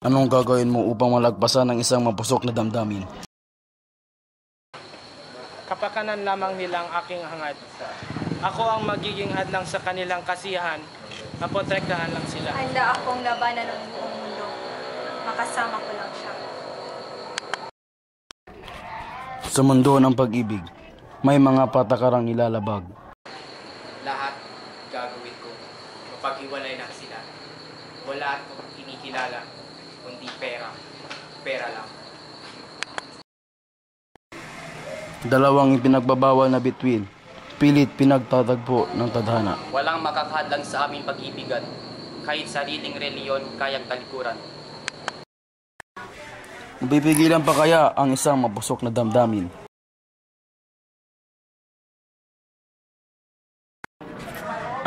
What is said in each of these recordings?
Anong gagawin mo upang malagpasan ng isang mapusok na damdamin? Kapakanan lamang nilang aking hangad. Ako ang magiging hadlang sa kanilang kasiyahan. Maprotektahan lang sila. Handa akong labanan ng buong mundo. Makasama ko lang siya. Sa mundo ng pag-ibig, may mga patakarang ilalabag. Lahat gagawin ko. Mapaghiwalay lang sila. Wala akong kinikilala, kundi pera. Pera lang. Dalawang ipinagbabawal na bituin, pilit pinagtatagpo ng tadhana. Walang makakahadlang sa aming pag-ibigan. Kahit sariling reliyon, kayang talikuran. Mapipigilan pa kaya ang isang mapusok na damdamin?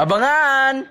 Abangan!